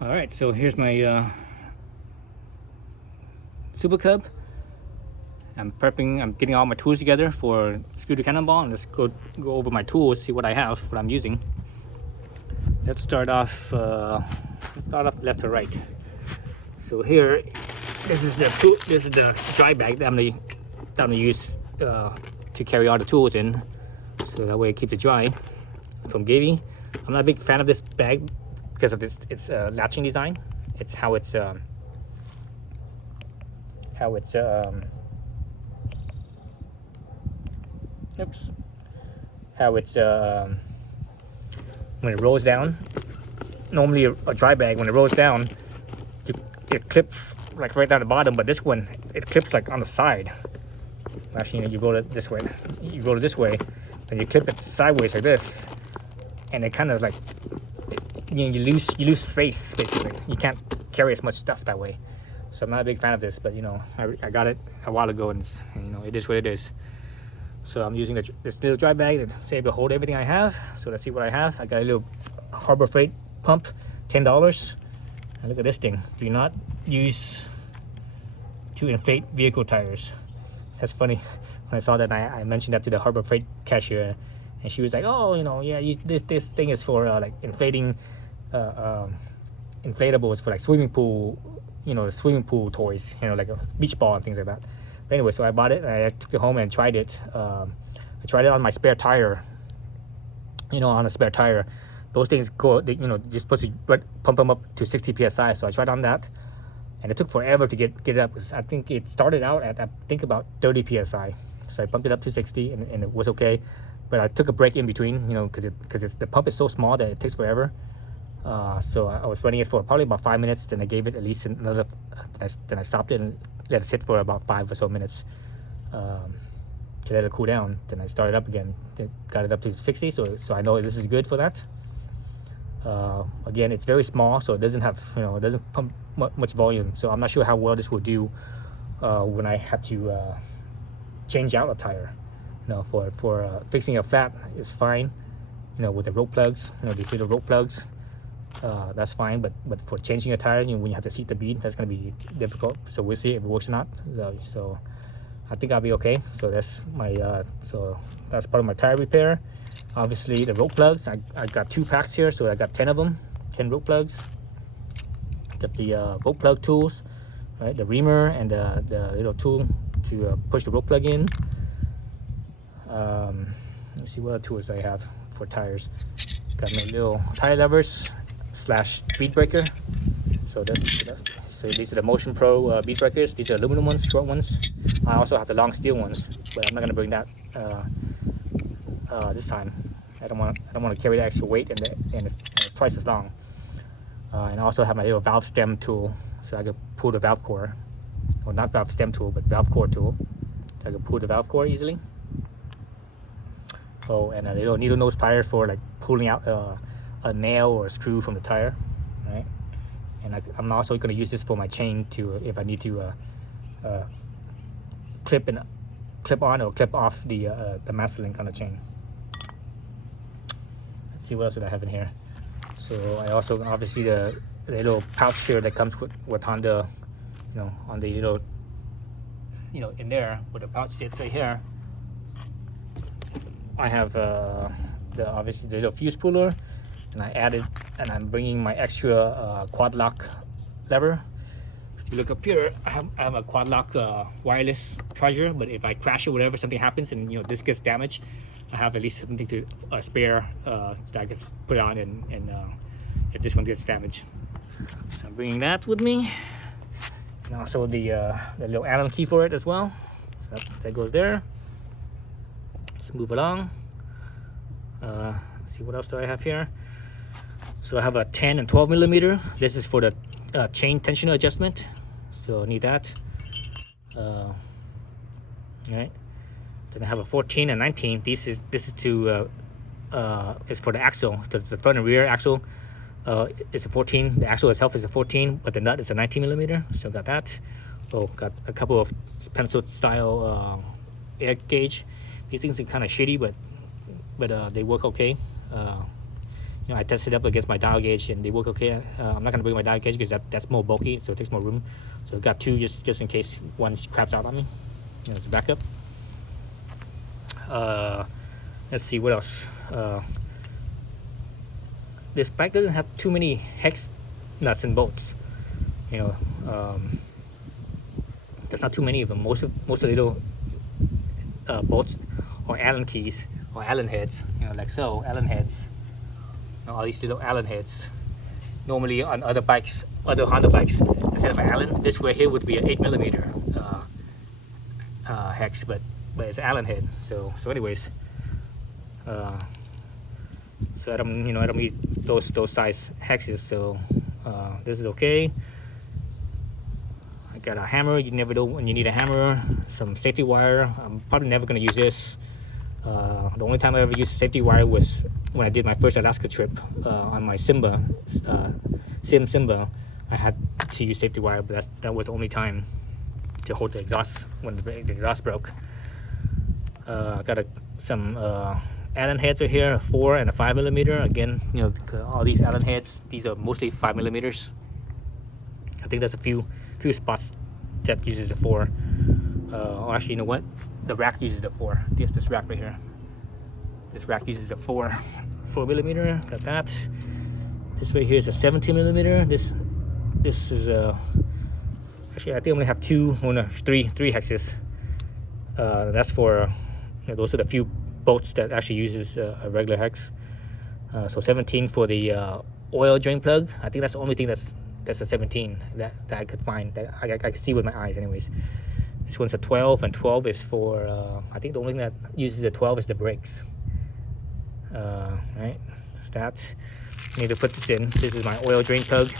All right, so here's my Super Cub. I'm prepping, I'm getting all my tools together for Screw to Cannonball, and let's go over my tools, see what I have, what I'm using. Let's start off left to right. So here, this is the dry bag that I'm gonna use to carry all the tools in, so that way it keeps it dry. From Gavy. I'm not a big fan of this bag because of its latching design. It's how it's when it rolls down. Normally a dry bag, when it rolls down, it clips like right down the bottom, but this one, it clips like on the side. Actually, you roll it this way. You roll it this way, and you clip it sideways like this, and it kind of like, you lose space basically. You can't carry as much stuff that way. So I'm not a big fan of this, but I got it a while ago, and it is what it is. So I'm using this little dry bag to able to hold everything I have. So let's see what I have. I got a little Harbor Freight pump, $10. And look at this thing. Do not use to inflate vehicle tires. That's funny. When I saw that, I mentioned that to the Harbor Freight cashier, and she was like, "Oh, yeah, this thing is for like inflating inflatables for like swimming pool, swimming pool toys, like a beach ball and things like that." But anyway, so I bought it, and I took it home and tried it. I tried it on my spare tire. On a spare tire, those things go, you're supposed to pump them up to 60 psi. So I tried on that, and it took forever to get it up. I think it started out at about 30 psi. So I pumped it up to 60, and it was okay. But I took a break in between, because the pump is so small that it takes forever. So I was running it for probably about 5 minutes. Then I gave it at least another. Then I stopped it and let it sit for about 5 or so minutes to let it cool down. Then I started up again. Got it up to 60. So I know this is good for that. Again, it's very small, so it doesn't have it doesn't pump much volume. So I'm not sure how well this will do when I have to change out a tire. For fixing a flat is fine. With the rope plugs, these little rope plugs. That's fine, but for changing a tire, when you have to seat the bead, that's going to be difficult. So we'll see if it works or not. So I think I'll be okay. So that's that's part of my tire repair. Obviously the rope plugs, I got 2 packs here, so I got 10 of them, 10 rope plugs. Got the rope plug tools, right? The reamer and the little tool to push the rope plug in. Let's see what other tools do I have for tires. Got my little tire levers / bead breaker. So these are the Motion Pro bead breakers. These are aluminum ones, short ones. I also have the long steel ones, but I'm not gonna bring that this time. I don't want to carry the extra weight, and it's twice as long. And I also have my little valve stem tool, so I can pull the valve core, or not valve stem tool, but valve core tool. So I can pull the valve core easily. Oh, and a little needle nose plier for like pulling out a nail or a screw from the tire, right? And I'm also going to use this for my chain if I need to clip on or clip off the master link on the chain. Let's see what else did I have in here. So I also, obviously, the little pouch here that comes with Honda, on the little, in there where the pouch sits right here. I have obviously the little fuse puller, and I'm bringing my extra quad lock lever. If you look up here, I have a quad lock wireless charger, but if I crash or whatever, something happens and this gets damaged, I have at least something to spare that I can put on and if this one gets damaged. So I'm bringing that with me, and also the little Allen key for it as well. So that goes there. Let's move along. Let's see, what else do I have here? So I have a 10 and 12 millimeter. This is for the chain tensioner adjustment, so I need that. Right. Then I have a 14 and 19. This is to it's for the axle, the front and rear axle. It's a 14. The axle itself is a 14, but the nut is a 19 millimeter. So got that. Oh, got a couple of pencil style air gauge. These things are kind of shitty, but they work okay. You know, I tested it up against my dial gauge and they work okay. I'm not gonna bring my dial gauge because that's more bulky, so it takes more room. So I've got two just in case one craps out on me. You know, it's a backup. Let's see what else. This bike doesn't have too many hex nuts and bolts. You know, there's not too many of them. Most of the little bolts or Allen keys or Allen heads. You know, like so, Allen heads. You know, all these little Allen heads. Normally on other bikes, other Honda bikes, instead of an Allen, this right here would be an 8mm hex, but it's an Allen head. So anyways, so I don't need those size hexes. So this is okay. I got a hammer. You never know when you need a hammer. Some safety wire. I'm probably never gonna use this. The only time I ever used safety wire was when I did my first Alaska trip on my Simba, Simba. I had to use safety wire, but that was the only time to hold the exhaust when the exhaust broke. I got some Allen heads right here, a 4 and a 5mm. Again, you know, all these Allen heads, these are mostly 5mm. I think there's a few spots that uses the 4. Oh, actually, you know what? The rack uses the 4. This rack right here. This rack uses a 4mm. Got that. This right here is a 17mm. This is actually I think I'm gonna have three hexes. That's for, you know, those are the few bolts that actually uses a regular hex. So 17 for the oil drain plug. I think that's the only thing that's a 17 that I could find, that I could see with my eyes anyways. This one's a 12, and 12 is for I think the only thing that uses a 12 is the brakes. Right, that's that. I need to put this in. This is my oil drain plug,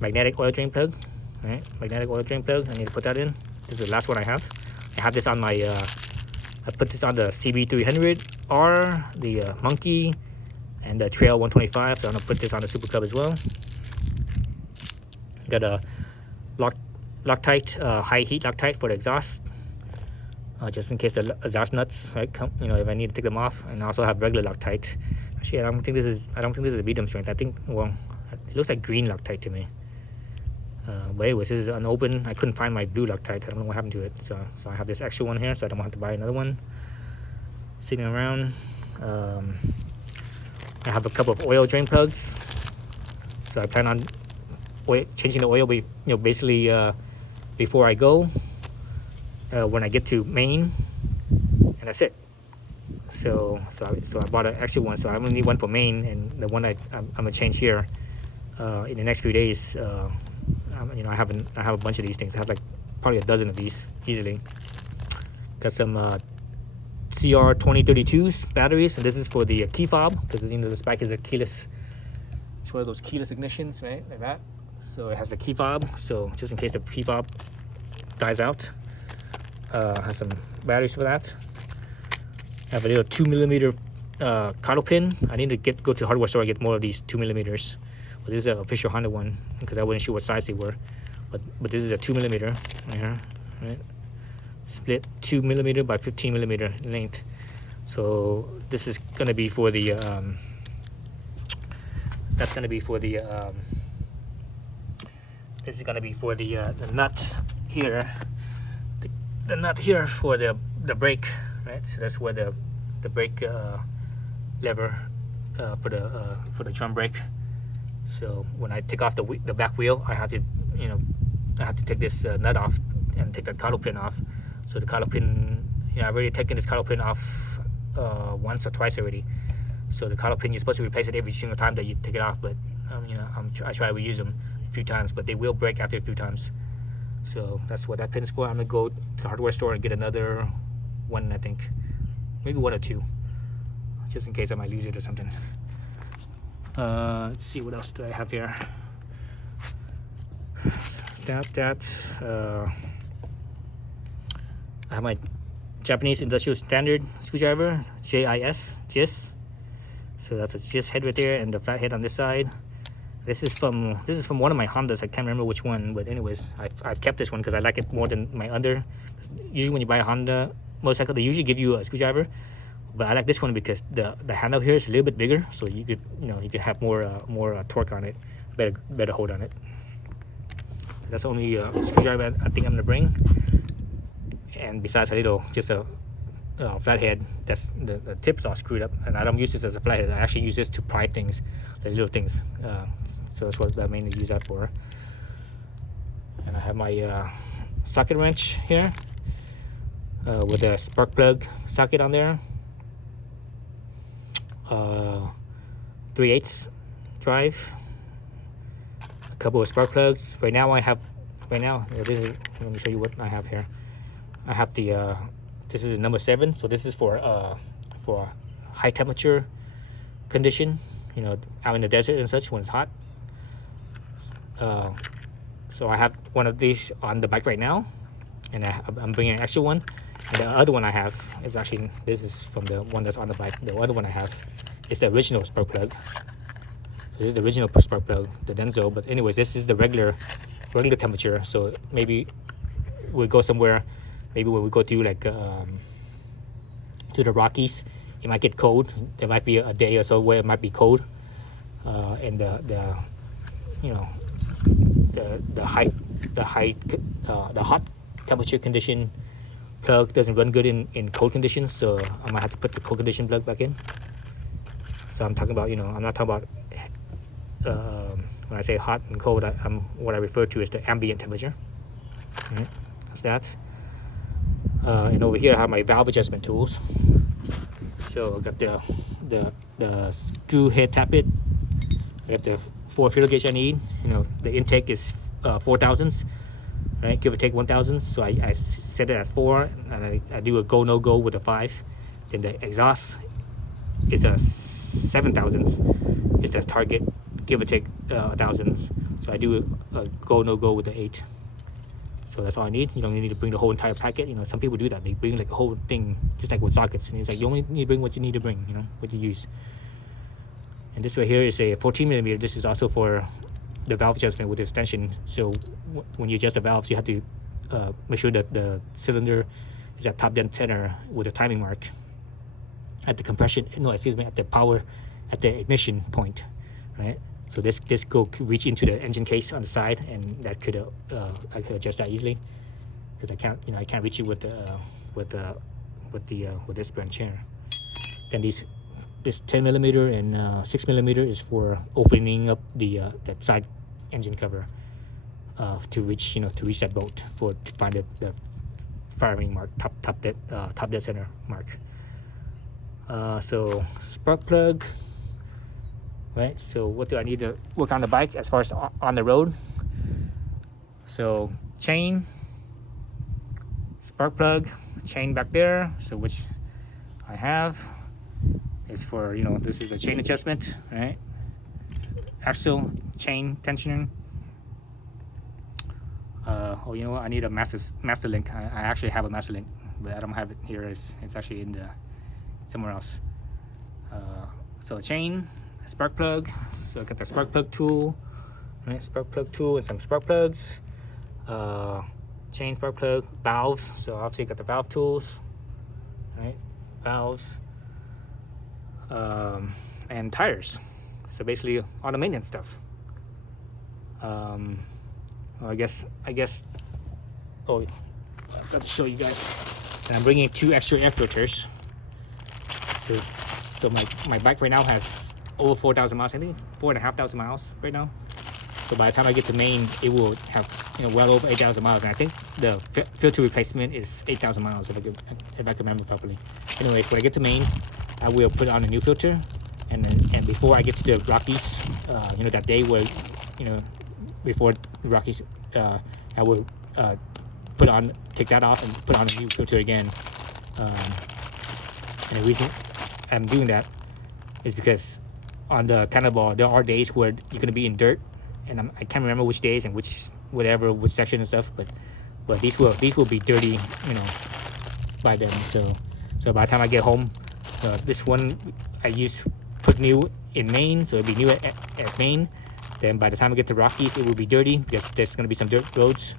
magnetic oil drain plug. Right, magnetic oil drain plug. I need to put that in. This is the last one I have. I have this on my I put this on the CB300R, the Monkey, and the Trail 125. So I'm gonna put this on the Super Cub as well. Got a Loctite, high heat Loctite for the exhaust, just in case the exhaust nuts, right, come, you know, if I need to take them off. And I also have regular Loctite. Actually, I don't think this is a medium strength. I think, well, it looks like green Loctite to me. But anyways, this is unopened. I couldn't find my blue Loctite. I don't know what happened to it. So I have this extra one here, so I don't have to buy another one sitting around. I have a couple of oil drain plugs. So I plan on changing the oil, basically before I go, when I get to Maine, and that's it. So I bought an extra one. So I only need one for Maine, and the one I'm gonna change here in the next few days. You know, I have a bunch of these things. I have like probably a dozen of these easily. Got some CR2032s batteries, and this is for the key fob, because, you know, this bike is a keyless. It's one of those keyless ignitions, right, like that. So it has the key fob, so just in case the key fob dies out. Has some batteries for that. I have a little 2mm coddle pin. I need to go to the hardware store and get more of these 2mm. But this is an official Honda one, because I wasn't sure what size they were. But this is a 2mm right here, right? Split 2mm by 15mm length. So this is gonna be for the that's gonna be for the this is gonna be for the nut here, the nut here for the brake, right? So that's where the brake lever for the drum brake. So when I take off the back wheel, I have to, you know, take this nut off and take that coddle pin off. So the coddle pin, you know, I've already taken this coddle pin off once or twice already. So the coddle pin, you're supposed to replace it every single time that you take it off, but you know, I try to reuse them a few times, but they will break after a few times. So that's what that pin is for. I'm gonna go to the hardware store and get another one, I think, maybe one or two, just in case I might lose it or something. Let's see, what else do I have here? I have my Japanese industrial standard screwdriver, JIS. So that's a JIS head right there, and the flat head on this side. This is from one of my Hondas. I can't remember which one, but anyways, I've kept this one because I like it more than my other. Usually when you buy a Honda motorcycle, they usually give you a screwdriver but I like this one because the handle here is a little bit bigger, so you could have more torque on it, better hold on it. That's the only screwdriver I think I'm gonna bring. And besides a little, just a flathead, that's the tips are screwed up, and I don't use this as a flathead. I actually use this to pry things, the little things. So that's what I mainly use that for. And I have my socket wrench here with a spark plug socket on there. 3/8 drive, a couple of spark plugs. Right now, let me show you what I have here. I have the this is a number 7, so this is for high temperature condition, out in the desert and such when it's hot. So I have one of these on the bike right now, and I'm bringing an extra one. And the other one I have is actually, this is from the one that's on the bike. The other one I have is the original spark plug. So this is the original spark plug, the Denso. But anyways, this is the regular temperature. So maybe we'll go somewhere. Maybe when we go to like to the Rockies, it might get cold. There might be a day or so where it might be cold, and the hot temperature condition plug doesn't run good in cold conditions. So I might have to put the cold condition plug back in. So I'm talking about, I'm not talking about when I say hot and cold. What I refer to as the ambient temperature. That's that. And over here I have my valve adjustment tools. So I got the screw head tappet. I got the 4 feeler gauge I need. The intake is 4 thousandths, right? Give or take 1 thousandths. So I set it at 4, and I do a go no go with a 5. Then the exhaust is a 7 thousandths. Is the target, give or take 1 thousandths. So I do a go no go with the 8. So that's all I need. You don't need to bring the whole entire packet. Some people do that. They bring like a whole thing, just like with sockets. And it's like you only need to bring what you need to bring. What you use. And this right here is a 14mm. This is also for the valve adjustment with the extension. So when you adjust the valves, you have to make sure that the cylinder is at top dead center with a timing mark at the at the power, at the ignition point, right? So this could reach into the engine case on the side, and that could I could adjust that easily, because I can't reach it with this branch here. Then this 10mm and 6mm is for opening up that side engine cover to reach that bolt to find the firing mark, top dead center mark. So spark plug. Right, so what do I need to work on the bike as far as on the road? So chain, spark plug, chain back there. So which I have is for, this is a chain adjustment, right? Axle chain tensioner. Oh, you know what? I need a master link. I actually have a master link, but I don't have it here. It's actually in somewhere else. So a chain. Spark plug. So I got the spark plug tool, right? Spark plug tool and some spark plugs, chain, spark plug, valves. So obviously got the valve tools, right? Valves, and tires. So basically all the maintenance stuff. I guess. Oh, I've got to show you guys. And I'm bringing 2 extra air filters. So my bike right now has over 4,000 miles. I think 4,500 miles right now. So by the time I get to Maine, it will have well over 8,000 miles. And I think the filter replacement is 8,000 miles if I can remember properly. Anyway, when I get to Maine, I will put on a new filter, and before I get to the Rockies, that day where before the Rockies, I will take that off and put on a new filter again. And the reason I'm doing that is because on the Cannonball, there are days where you're gonna be in dirt, and I can't remember which days and which section and stuff, but these will be dirty, by then. So by the time I get home, this one I put new in Maine, so it'll be new at Maine. Then by the time I get to Rockies, it will be dirty because there's gonna be some dirt roads.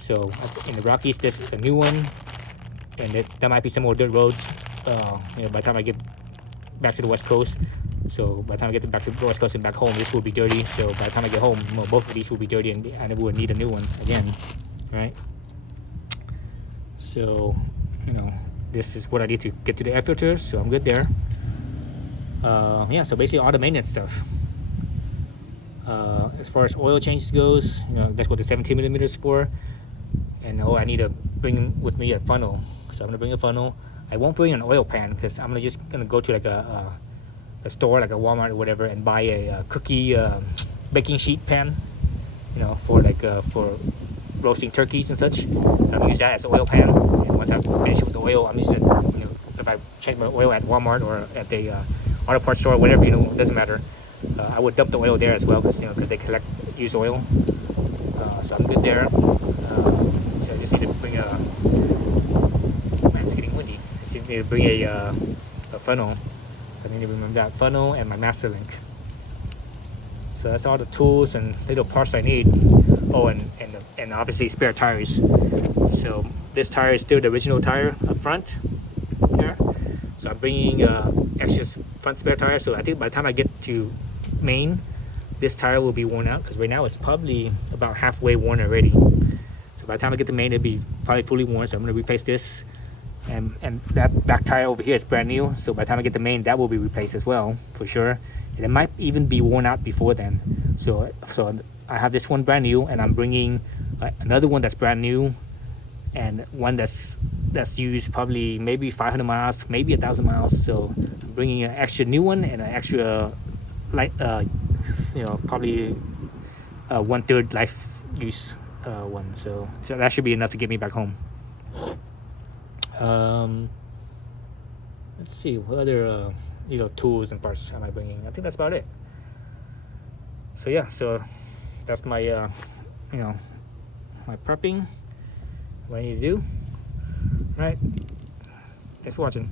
So in the Rockies, there's a new one, and there might be some more dirt roads. you know, by the time I get back to the West Coast. So by the time I get back to the West Coast and back home, this will be dirty. So by the time I get home, well, both of these will be dirty, and I will need a new one again, right? So, you know, this is what I need to get to the air filter. So I'm good there. Yeah, so basically all the maintenance stuff. As far as oil changes goes, you know, that's what the 17 millimeters for. And I need to bring with me a funnel. So I'm gonna bring a funnel. I won't bring an oil pan because I'm just gonna go to like a store, like a Walmart or whatever, and buy a cookie baking sheet pan, you know, for like for roasting turkeys and such. I'm gonna use that as an oil pan. And once I finish with the oil, I'm just gonna, you know, if I check my oil at Walmart or at the auto parts store or whatever, you know, it doesn't matter. I would dump the oil there as well because, you know, because they collect used oil. So I'm good there. So I just need to bring a, man, it's getting windy. I just need to bring a funnel. So I need to bring that funnel and my master link. So that's all the tools and little parts I need. Oh, and obviously spare tires. So this tire is still the original tire up front here. So I'm bringing extra front spare tire. So I think by the time I get to Maine, this tire will be worn out because right now it's probably about halfway worn already. So by the time I get to Maine, it'll be probably fully worn. So I'm gonna replace this, and that back tire over here is brand new. So by the time I get to Maine, that will be replaced as well for sure. And it might even be worn out before then. So I have this one brand new, and I'm bringing another one that's brand new, and one that's used probably maybe 500 miles, maybe 1,000 miles. So I'm bringing an extra new one and an extra light, you know, probably 1/3 life use one. So that should be enough to get me back home. Let's see what other you know, tools and parts am I bringing. I think that's about it. So yeah, so that's my you know, my prepping, what I need to do. All right, thanks for watching.